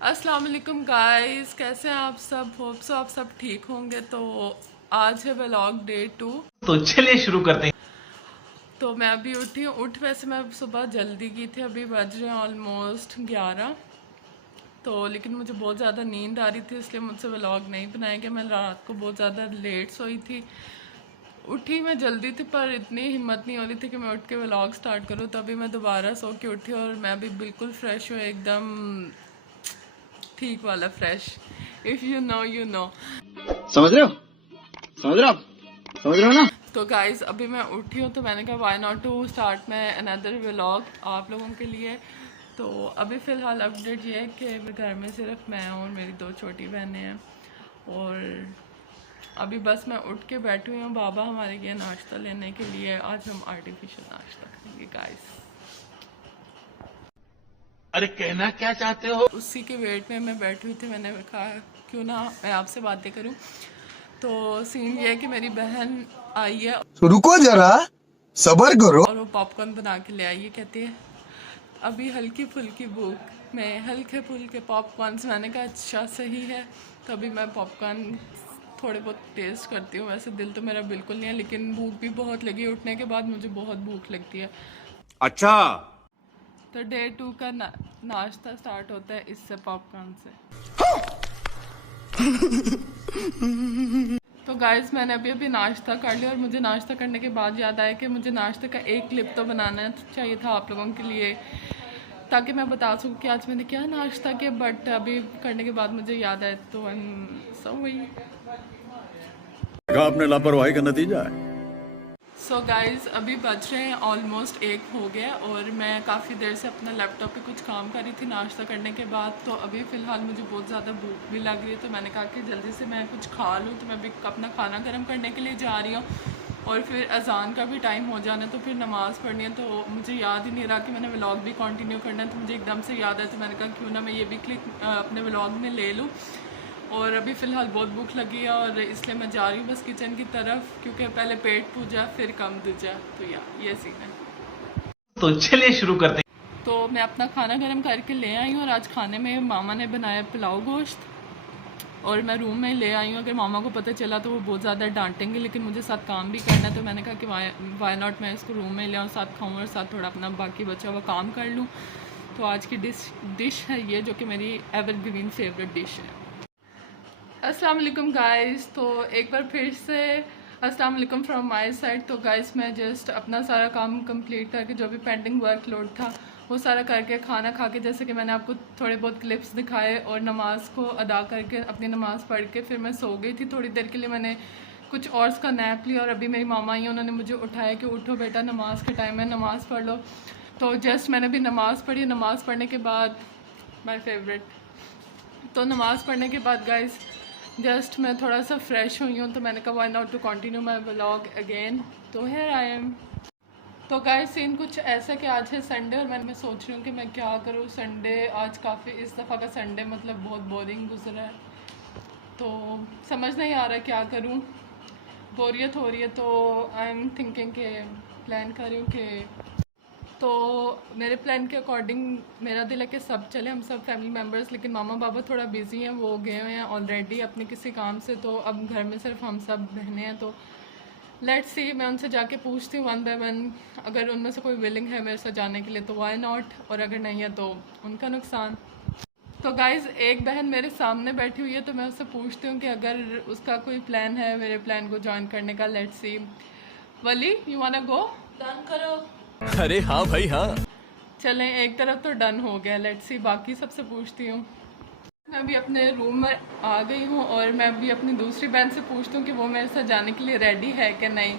अस्सलाम वालेकुम गाइस, कैसे हैं आप सब। होप सो आप सब ठीक होंगे। तो आज है व्लॉग डे 2। तो चलिए शुरू करते हैं। तो मैं अभी उठी हूँ। वैसे मैं सुबह जल्दी की थी, अभी बज रहे हैं ऑलमोस्ट 11। तो लेकिन मुझे बहुत ज़्यादा नींद आ रही थी, इसलिए मुझसे व्लॉग नहीं बनाया गया। मैं रात को बहुत ज़्यादा लेट सोई थी। उठी मैं जल्दी थी पर इतनी हिम्मत नहीं हो रही थी कि मैं उठ के व्लॉग स्टार्ट करूँ। तभी मैं दोबारा सो के उठी और मैं अभी बिल्कुल फ्रेश हूँ, एकदम ठीक वाला fresh. If you know you know. समझ रहे हो समझ रहे हो आप समझ रहे हो ना। तो गाइज़ अभी मैं उठी हूँ, तो मैंने कहा वाई नॉट टू स्टार्ट मैं अनदर व्लॉग आप लोगों के लिए। तो अभी फ़िलहाल अपडेट ये है कि घर में सिर्फ मैं और मेरी 2 छोटी बहनें हैं। और अभी बस मैं उठ के बैठी हुई हूँ। बाबा हमारे गए नाश्ता लेने के लिए। आज हम आर्टिफिशियल नाश्ता करेंगे गाइस। अरे कहना क्या चाहते हो? उसी के वेट में मैं बैठी हुई थी। मैंने कहा क्यों ना मैं आपसे बातें करूँ। तो सीन ये है कि मेरी बहन आई है तो रुको जरा, सबर करो। और वो पॉपकॉर्न बना के ले आई है। कहती है अभी हल्की फुल्की भूख में हल्के फुल्के पॉपकॉर्न। मैंने कहा अच्छा सही है। तो अभी मैं पॉपकॉर्न थोड़े बहुत टेस्ट करती हूँ। वैसे दिल तो मेरा बिल्कुल नहीं है, लेकिन भूख भी बहुत लगी। उठने के बाद मुझे बहुत भूख लगती है। अच्छा, तो डे 2 का नाश्ता स्टार्ट होता है इससे, पॉपकॉर्न से। तो गाइस मैंने अभी नाश्ता कर लिया और मुझे नाश्ता करने के बाद याद आया कि मुझे नाश्ते का एक क्लिप तो बनाना चाहिए था आप लोगों के लिए, ताकि मैं बता सकूँ कि आज मैंने क्या नाश्ता किया। बट अभी करने के बाद मुझे याद आया, तो सब वही। आपने लापरवाही का नतीजा है। सो गाइज़ अभी बज रहे हैं ऑलमोस्ट 1 हो गया और मैं काफ़ी देर से अपना लैपटॉप पे कुछ काम कर रही थी नाश्ता करने के बाद। तो अभी फ़िलहाल मुझे बहुत ज़्यादा भूख भी लग रही है, तो मैंने कहा कि जल्दी से मैं कुछ खा लूँ। तो मैं अभी अपना खाना गर्म करने के लिए जा रही हूँ और फिर अजान का भी टाइम हो जाना है, तो फिर नमाज़ पढ़नी है। तो मुझे याद ही नहीं रहा कि मैंने व्लॉग भी कंटिन्यू करना है, तो मुझे एकदम से याद आया। तो मैंने कहा क्यों ना मैं ये भी क्लिक अपने व्लॉग में ले लूँ। और अभी फ़िलहाल बहुत भूख लगी है और इसलिए मैं जा रही हूँ बस किचन की तरफ, क्योंकि पहले पेट पूजा फिर कम दूजा। तो ये सीन है। तो चलिए शुरू करते हैं। तो मैं अपना खाना गर्म करके ले आई हूँ और आज खाने में मामा ने बनाया पुलाव गोश्त और मैं रूम में ले आई हूँ। अगर मामा को पता चला तो वो बहुत ज़्यादा डांटेंगे, लेकिन मुझे साथ काम भी करना है। तो मैंने कहा कि वाई नॉट मैं इसको रूम में ले आऊँ, साथ खाऊँ और साथ थोड़ा अपना बाकी बचा हुआ काम कर लूँ। तो आज की डिश है ये, जो कि मेरी एवरग्रीन फेवरेट डिश है। अस्सलाम वालेकुम गाइस। तो एक बार फिर से अस्सलाम वालेकुम फ्रॉम माय साइड। तो गाइस मैं जस्ट अपना सारा काम कंप्लीट करके, जो भी पेंडिंग वर्क लोड था वो सारा करके, खाना खा के, जैसे कि मैंने आपको थोड़े बहुत क्लिप्स दिखाए, और नमाज़ को अदा करके अपनी नमाज़ पढ़ के फिर मैं सो गई थी। थोड़ी देर के लिए मैंने कुछ और का नैप लिया और अभी मेरी मामा आई, उन्होंने मुझे उठाया कि उठो बेटा नमाज़ के टाइम है, नमाज़ पढ़ लो। तो जस्ट मैंने भी नमाज़ पढ़ी। नमाज़ पढ़ने के बाद माई फेवरेट, तो नमाज़ पढ़ने के बाद गाइस जस्ट मैं थोड़ा सा फ्रेश हुई हूँ। तो मैंने कहा why not to continue my vlog again. तो हियर आई एम। तो गाइस सीन कुछ ऐसा कि आज है संडे और मैं सोच रही हूँ कि मैं क्या करूँ। संडे आज काफ़ी, इस दफ़ा का संडे मतलब बहुत बोरिंग गुजरा है, तो समझ नहीं आ रहा क्या करूँ। बोरियत हो रही है। तो आई एम थिंकिंग के प्लान कर रही हूँ कि, तो मेरे प्लान के अकॉर्डिंग मेरा दिल है कि सब चले, हम सब फैमिली मेम्बर्स। लेकिन मामा बाबा थोड़ा बिजी हैं, वो गए हुए हैं ऑलरेडी अपने किसी काम से। तो अब घर में सिर्फ हम सब बहनें हैं। तो लेट्स सी, मैं उनसे जाके पूछती हूँ 1 बाय 1। अगर उनमें से कोई विलिंग है मेरे साथ जाने के लिए तो वाई नॉट, और अगर नहीं है तो उनका नुकसान। तो गाइज़ एक बहन मेरे सामने बैठी हुई है, तो मैं उससे पूछती हूँ कि अगर उसका कोई प्लान है मेरे प्लान को ज्वाइन करने का। Let's see. Wali you wanna go? Done करो। अरे हाँ भाई हाँ। चलें, एक तरफ तो डन हो गया। लेट्स सी बाकी सबसे पूछती हूँ। मैं अभी अपने रूम में आ गई हूँ और मैं अभी अपनी दूसरी बहन से पूछती हूँ कि वो मेरे साथ जाने के लिए रेडी है कि नहीं।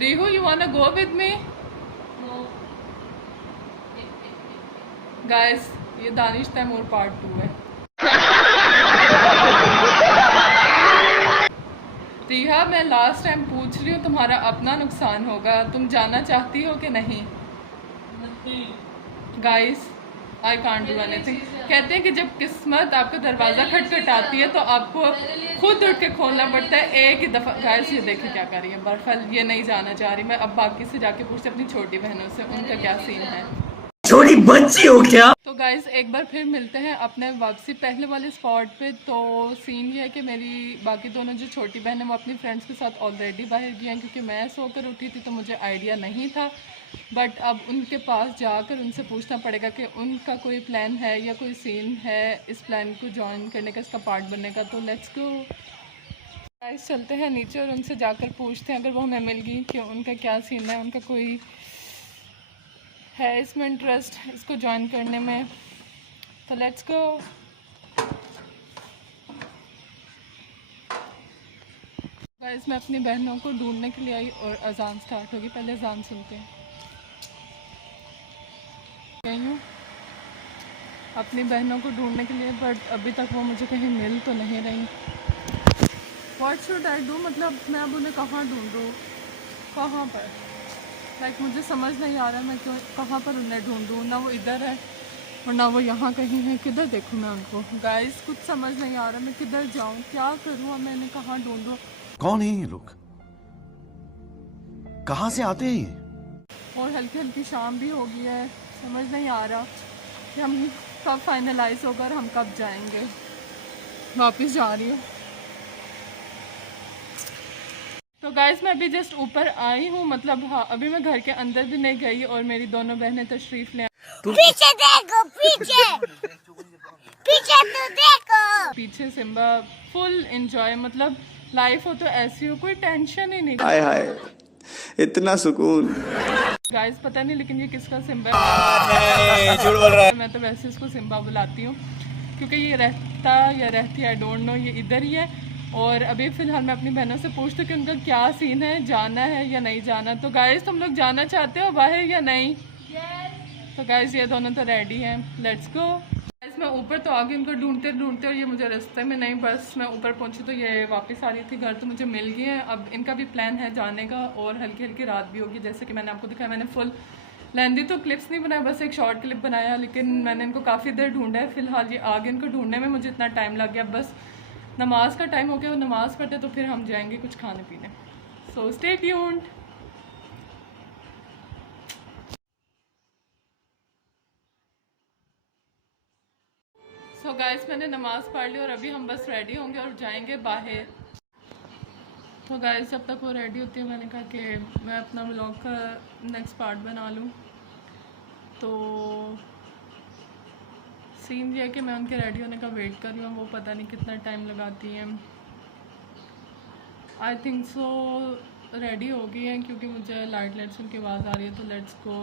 रीहू you wanna go with me? Guys ये दानिश तैमूर पार्ट 2 है। रिहा मैं लास्ट टाइम पूछ रही हूँ, तुम्हारा अपना नुकसान होगा, तुम जाना चाहती हो कि नहीं? Guys I can't do anything. कहते हैं कि जब किस्मत आपका दरवाज़ा खटखटाती है तो आपको खुद उठ के खोलना पड़ता है एक ही दफ़ा। गाइस ये देखिए क्या कर रही है बरफल, ये नहीं जाना चाह रही। मैं अब बाकी से जाके पूछती अपनी छोटी बहनों से उनका क्या सीन है। छोटी बच्ची हो क्या? तो गाइज एक बार फिर मिलते हैं अपने वापसी पहले वाले स्पॉट पे। तो सीन ये है कि मेरी बाकी दोनों जो छोटी बहन है वो अपनी फ्रेंड्स के साथ ऑलरेडी बाहर गई हैं, क्योंकि मैं सोकर उठी थी तो मुझे आइडिया नहीं था। बट अब उनके पास जाकर उनसे पूछना पड़ेगा कि उनका कोई प्लान है या कोई सीन है इस प्लान को ज्वाइन करने का, इसका पार्ट बनने का। तो लेट्स गो गाइस, चलते हैं नीचे और उनसे जाकर पूछते हैं अगर वो हमें मिल गई कि उनका क्या सीन है, उनका कोई है इसमें इंटरेस्ट इसको ज्वाइन करने में। तो लेट्स गो। गाइस मैं अपनी बहनों को ढूंढने के लिए आई और अजान स्टार्ट होगी, पहले अजान सुनते हैं। गई हूँ अपनी बहनों को ढूंढने के लिए, बट अभी तक वो मुझे कहीं मिल तो नहीं रही। व्हाट शुड आई डू, मतलब मैं अब उन्हें कहाँ ढूंढूँ, कहाँ पर? लाइक मुझे समझ नहीं आ रहा मैं क्यों कहाँ पर उन्हें ढूंढूँ। ना वो इधर है और ना वो यहाँ कहीं है, किधर देखूँ मैं उनको? गाइस कुछ समझ नहीं आ रहा मैं किधर जाऊँ, क्या करूँ, मैं इन्हें कहाँ ढूंढूँ? कौन है ये लोग? कहाँ से आते हैं ये? और हल्की हल्की शाम भी हो गई है, समझ नहीं आ रहा कि हम कब फाइनलाइज होगा और हम कब जाएंगे। वापस जा रही हूँ। तो गाइस मैं अभी जस्ट ऊपर आई हूँ, मतलब हाँ अभी मैं घर के अंदर भी नहीं गई और मेरी दोनों बहनें तशरीफ ले। पीछे देखो, पीछे पीछे तो देखो। पीछे सिम्बा फुल एंजॉय, मतलब लाइफ हो तो ऐसी हो, कोई टेंशन ही नहीं। हाय हाय, इतना सुकून। गाइस पता नहीं लेकिन ये किसका सिम्बा है? झूठ बोल रहा है। मैं तो वैसे इसको सिम्बा बुलाती हूँ क्योंकि ये रहता या रहती आई डोंट नो, ये इधर ही है। और अभी फ़िलहाल मैं अपनी बहनों से पूछती हूँ कि उनका क्या सीन है, जाना है या नहीं जाना। तो गाइस तुम लोग जाना चाहते हो बाहर या नहीं? तो गाइस ये दोनों तो रेडी हैं, लेट्स गो। गाइस मैं ऊपर तो आ गई उनको ढूंढते ढूंढते, और ये मुझे रास्ते में नहीं, बस मैं ऊपर पहुंची तो ये वापस आ रही थी घर, तो मुझे मिल गई है। अब इनका भी प्लान है जाने का और हल्की हल्की रात भी होगी, जैसे कि मैंने आपको दिखाया। मैंने फुल लेंदी तो क्लिप्स नहीं बनाया, बस एक शॉर्ट क्लिप बनाया, लेकिन मैंने इनको काफ़ी देर ढूंढा है। फ़िलहाल ये आगे इनको ढूंढने में मुझे इतना टाइम लग गया, बस नमाज का टाइम हो गया, वो नमाज़ पढ़ते तो फिर हम जाएंगे कुछ खाने पीने। So stay tuned. So guys मैंने नमाज़ पढ़ ली और अभी हम बस रेडी होंगे और जाएंगे बाहर। तो गाइस जब तक वो रेडी होती है मैंने कहा कि मैं अपना व्लॉग का नेक्स्ट पार्ट बना लूँ। तो सीन ये है कि मैं उनके रेडी होने का वेट कर रही हूँ, वो पता नहीं कितना टाइम लगाती हैं। आई थिंक सो रेडी हो गई हैं क्योंकि मुझे लाइट सुन की आवाज़ आ रही है। तो लेट्स गो।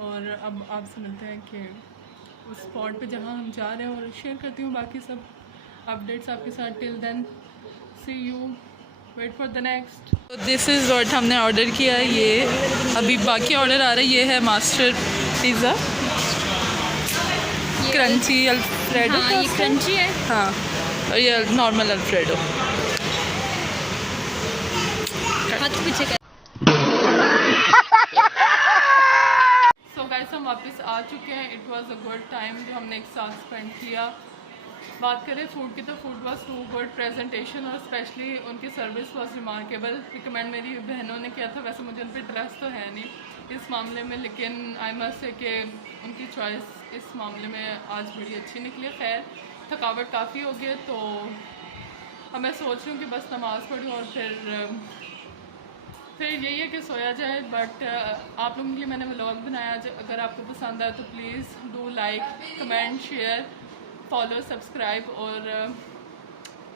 और अब आपसे मिलते हैं कि उस स्पॉट पे जहाँ हम जा रहे हैं, और शेयर करती हूँ बाकी सब अपडेट्स आपके साथ। Till then see you, wait for the next. This is what हमने ऑर्डर किया है। ये अभी बाकी ऑर्डर आ रहा है। ये है मास्टर पिज़्ज़ा, क्रंची अल्फ्रेडो। हाँ, ये क्रंची है। हाँ, और ये नॉर्मल अल्फ्रेडो। हाथ पीछे कर। सो गाइस हम वापस आ चुके हैं। It was a good time जो हमने एक साथ स्पेंड किया। बात करें फूड की तो food was too good, presentation और स्पेशली उनकी सर्विस वाज रिमार्केबल। रिकमेंड मेरी बहनों ने किया था, वैसे मुझे उन पर ट्रस्ट तो है नहीं इस मामले में, लेकिन आई मस्ट से कि उनकी चॉइस इस मामले में आज बड़ी अच्छी निकली। खैर थकावट काफ़ी हो गई, तो अब मैं सोच रही हूँ कि बस नमाज़ पढ़ूँ और फिर यही है कि सोया जाए। बट आप लोगों के लिए मैंने व्लॉग बनाया। अगर आपको पसंद आए तो please do like, comment, share, follow, subscribe. और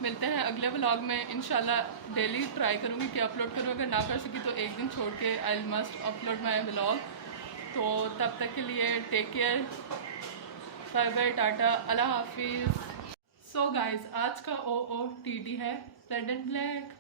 मिलते हैं अगले व्लॉग में इंशाल्लाह। डेली ट्राई करूँगी कि अपलोड करूँ, अगर ना कर सकी तो एक दिन छोड़ के I must upload my vlog. तो तब तक के लिए take care, bye bye, tata, Allah हाफिज़। सो गाइज़ आज का OOTD है रेड एंड ब्लैक।